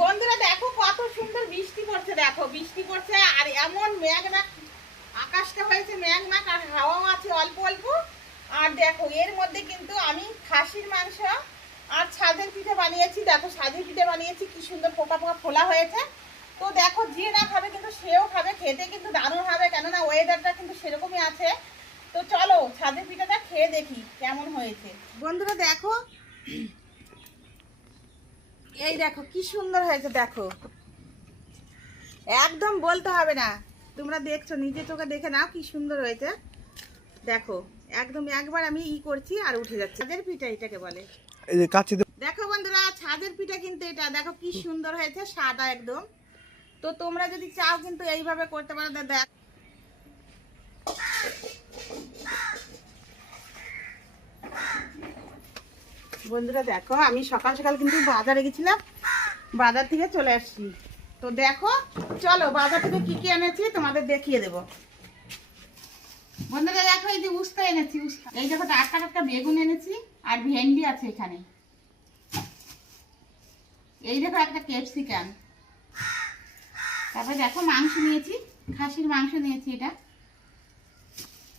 বন্ধুরা দেখো কত সুন্দর বৃষ্টি পড়ছে, দেখো বৃষ্টি পড়ছে আর এমন মেঘনাক আকাশটা হয়েছে, মেঘনাক আর হাওয়াও আছে অল্প অল্প। আর দেখো এর মধ্যে কিন্তু আমি খাসির মাংস আর সাজের পিঠে বানিয়েছি। দেখো সাজের পিঠে বানিয়েছি, কি সুন্দর পোকা পোকা ফোলা হয়েছে। তো দেখো যে না খাবে কিন্তু সেও খাবে, খেতে কিন্তু দারুণ হবে, কেননা ওয়েদারটা কিন্তু সেরকমই আছে। তো চলো সাজের পিঠাটা খেয়ে দেখি কেমন হয়েছে। বন্ধুরা দেখো, এই দেখো কি সুন্দর হয়েছে, দেখো একদম বলতে হবে না, তোমরা দেখছো নিজে চোখে দেখে নাও কি সুন্দর হয়েছে। দেখো একদম একবার আমি করছি আর উঠে যাচ্ছে। ছাদের পিঠা এটাকে বলে। এই যে কাচ্চি দেখো বন্ধুরা ছাদের পিঠা কিন্তু এটা দেখো কি সুন্দর হয়েছে, সাদা একদম। তো তোমরা যদি চাও কিন্তু এইভাবে করতে পারো। দেখ বন্ধুরা দেখো আমি সকাল সকাল কিন্তু বাজারে গেছিলাম, বাজার থেকে চলে আসছি। তো দেখো চলো বাজার থেকে কি কি এনেছি তোমাদের দেখিয়ে দেবো। বন্ধুরা দেখো এই যে উস্তা এনেছি, উস্তা। এই দেখো টাটকা টাটকা বেগুন এনেছি আর ভেন্ডি আছে এখানে। এই দেখো একটা ক্যাপসিকাম। তারপরে দেখো মাংস নিয়েছি, খাসির মাংস নিয়েছি এটা।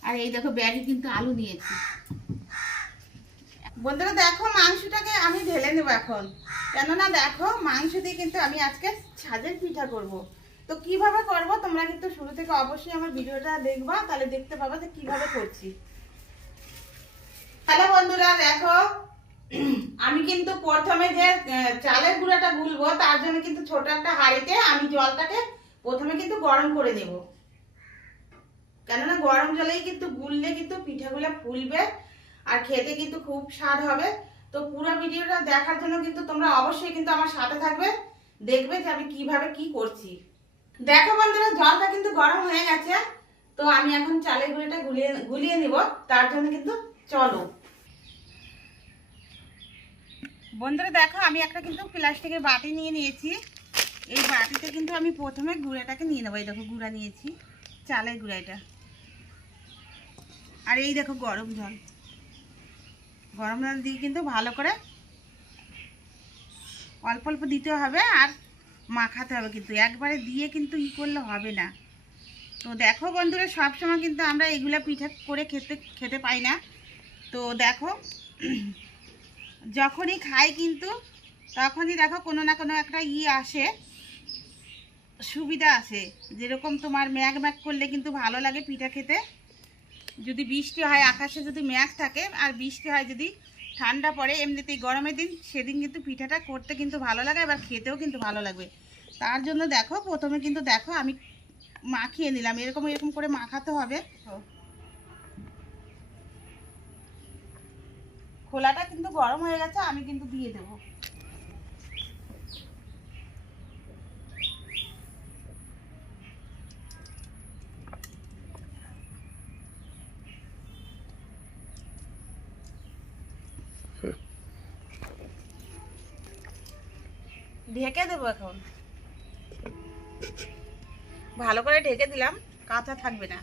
আর এই দেখো ব্যাগে কিন্তু আলু নিয়েছি। বন্ধুরা দেখো মাংসটাকে আমি ঢেলে নেবো এখন, কেননা দেখো মাংস দিয়ে কিন্তু আমি আজকে ছাদের পিঠা করব। তো কিভাবে করব তোমরা কিন্তু শুরু থেকে অবশ্যই আমার ভিডিওটা দেখবা, তাহলে দেখতে পাবা যে কিভাবে করছি। হ্যালো বন্ধুরা দেখো, আমি কিন্তু প্রথমে যে চালের গুঁড়াটা গুলবো তার জন্য কিন্তু ছোট একটা হাঁড়িতে আমি জলটাকে প্রথমে কিন্তু গরম করে নেব, কেননা গরম জলেই কিন্তু গুললে কিন্তু পিঠাগুলো ফুলবে আর খেতে কিন্তু খুব স্বাদ হবে। তো পুরো ভিডিওটা দেখার জন্য কিন্তু তোমরা অবশ্যই কিন্তু আমার সাথে থাকবে, দেখবে যে আমি কিভাবে কি করছি। দেখো বন্ধুরা জলটা কিন্তু গরম হয়ে গেছে। তো আমি এখন চালের গুঁড়োটা গুলিয়ে নিব, তার জন্য কিন্তু চলো বন্ধুরা দেখো আমি একটা কিন্তু প্লাস্টিকের বাটি নিয়ে নিয়েছি। এই বাটিতে কিন্তু আমি প্রথমে গুঁড়াটাকে নিয়ে নেবো। এই দেখো গুঁড়া নিয়েছি, চালের গুঁড়া এটা। আর এই দেখো গরম জল, গরম জল দিয়ে কিন্তু ভালো করে অল্প অল্প দিতে হবে আর মাখাতে হবে, কিন্তু একবারে দিয়ে কিন্তু করলে হবে না। তো দেখো বন্ধুরা সবসময় কিন্তু আমরা এগুলা পিঠা করে খেতে পাই না। তো দেখো যখনই খাই কিন্তু তখনই দেখো কোনো না কোনো একটা আসে, সুবিধা আসে। যেরকম তোমার ম্যাগ ম্যাগ করলে কিন্তু ভালো লাগে পিঠা খেতে। যদি বৃষ্টি হয়, আকাশে যদি মেঘ থাকে আর বৃষ্টি হয়, যদি ঠান্ডা পড়ে এমনিতেই গরমের দিন, সেদিন কিন্তু পিঠাটা করতে কিন্তু ভালো লাগে, আবার খেতেও কিন্তু ভালো লাগবে। তার জন্য দেখো প্রথমে কিন্তু দেখো আমি মাখিয়ে নিলাম, এরকম এরকম করে মাখাতে হবে। খোলাটা কিন্তু গরম হয়ে গেছে, আমি কিন্তু দিয়ে দেবো। ঢেকে দেবো এখন, ভালো করে ঢেকে দিলাম, কাঁচা থাকবে না।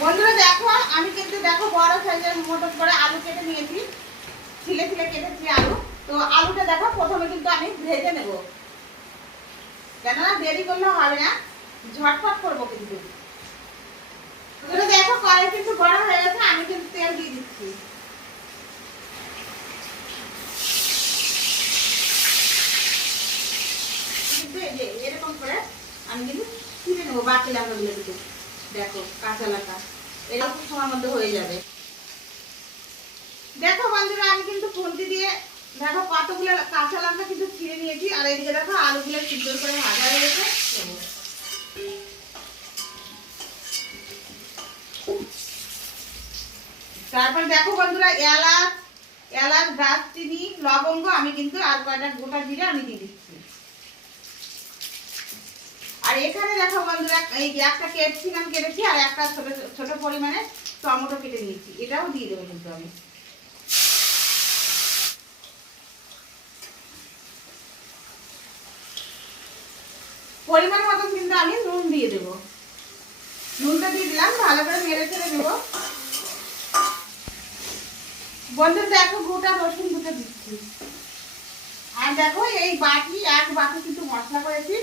বন্ধুরা দেখো আমি কিন্তু দেখো বড় সাইজের মতো করে আলু কেটে নিয়েছি, ছিলে ছিলে কেটেছি আলু। তো আলুটা দেখো প্রথমে কিন্তু আমি ভেজে নেব, কেননা দেরি করলে হবে না, ঝটপট করবো কিন্তু। দেখো কড়াই কিন্তু গরম হয়ে গেছে, আমি কিন্তু তেল দিয়ে দিচ্ছি। এরকম করে আমি কিন্তু ছিঁড়ে নেবো বাকি লঙ্কাগুলো কিন্তু। দেখো কাঁচা লঙ্কা এরকম সময় মধ্যে হয়ে যাবে। দেখো বন্ধুরা আমি কিন্তু খুন্তি দিয়ে দেখো কতগুলো কাঁচা লঙ্কা কিন্তু ছিঁড়ে নিয়েছি। আর এইদিকে দেখো আলুগুলো সুন্দর করে ভাজা হয়ে গেছে। তারপর দেখো বন্ধুরা এলাচ দারচিনি লবঙ্গ আমি কিন্তু আর কয়টা গোটা জিরা আমি দিয়ে দিচ্ছি। আর এখানে দেখো বন্ধুরা এই একটা ক্যাপসিকাম কেটেছি আর একটা ছোট ছোট পরিমাণে টমেটো কেটে নিয়েছি, এটাও দিয়ে দেবো কিন্তু আমি। পরিমাণ মতন কিন্তু আমি নুন দিয়ে দেবো, নুনটা দিয়ে দিলাম, ভালো করে নেড়ে চেড়ে দেবো। বন্ধুরা দেখো গোটা রসুন দুটো দিচ্ছি, আর দেখো এই বাটি এক বাটি কিন্তু মশলা করেছি।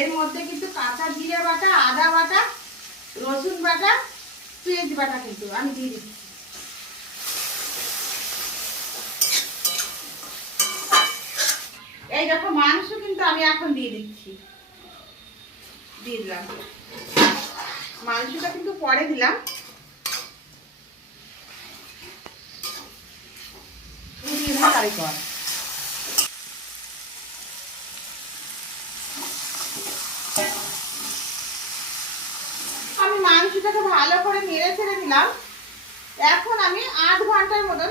এর মধ্যে কিন্তু কাঁচা জিরে বাটা, আদা বাটা, রসুন বাটা, পেঁয়াজ বাটা কিন্তু আমি দিয়ে দিচ্ছি। এই দেখো মাংস কিন্তু আমি এখন দিয়ে দিচ্ছি, দিয়ে দিলাম। মাংসটা কিন্তু পরে দিলাম। আমি মাংসটাকে ভালো করে নেড়ে ছেড়ে দিলাম। এখন আমি 8 ঘন্টার মতন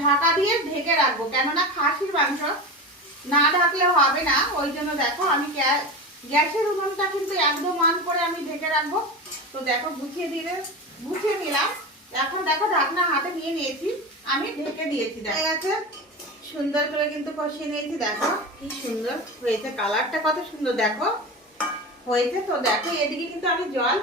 ঢাকা দিয়ে ঢেকে রাখবো, কেননা খাসির মাংস না ঢাকলে হবে না। ওই জন্য দেখো আমি গ্যাসের উনুনটা কিন্তু একদম অন করে আমি ঢেকে রাখবো। তো দেখো গুছিয়ে নিলাম। এখন দেখো ঢাকনা হাতে নিয়ে নিয়েছি, আমি ঢেকে দিয়েছি। দেখা গেছে সুন্দর করে কিন্তু কষিয়ে নিয়েছি। দেখো কি সুন্দর হয়েছে, কালারটা কত সুন্দর দেখো হয়েছে। তো দেখো এদিকে কিন্তু আমি জল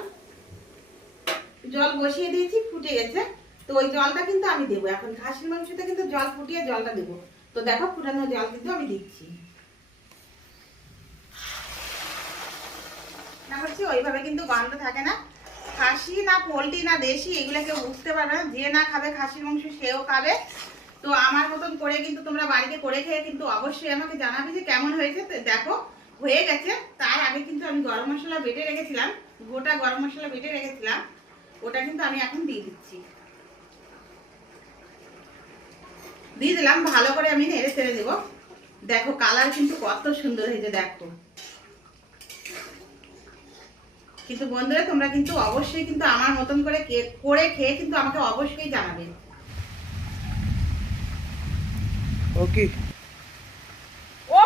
বসিয়ে দিয়েছি, ফুটে গেছে। তো ওই জলটা কিন্তু আমি দেবো এখন। খাসির মাংসতে কিন্তু জল ফুটিয়ে জলটা দেবো। তো দেখো ফুটানো জল কিন্তু আমি দিচ্ছি না, হচ্ছে ওইভাবে কিন্তু গন্ধ থাকে না। খাসি না পোলট্রি না দেশি এগুলো কেউ বুঝতে পারবে না। যে না খাবে খাসির মাংস সেও খাবে। তো আমার মতন করে কিন্তু তোমরা বাড়িতে করে খেয়ে কিন্তু অবশ্যই আমাকে জানাবে যে কেমন হয়েছে। তো দেখো হয়ে গেছে। তার আগে কিন্তু আমি গরম মশলা বেটে রেখেছিলাম, গোটা গরম মশলা বেটে রেখেছিলাম, ওটা কিন্তু আমি এখন দিয়ে দিচ্ছি। দিয়ে দিলাম, ভালো করে আমি নেড়ে ছেড়ে দেবো। দেখো কালার কিন্তু কত সুন্দর হয়েছে দেখো। কিন্তু বন্ধুরা তোমরা কিন্তু অবশ্যই কিন্তু আমার মতন করে খেয়ে কিন্তু আমাকে অবশ্যই জানাবে। ওকে। ও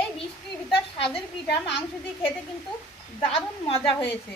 এই বৃষ্টির ভিতর সাজের পিঠা মাংস দিয়ে খেতে কিন্তু দারুণ মজা হয়েছে।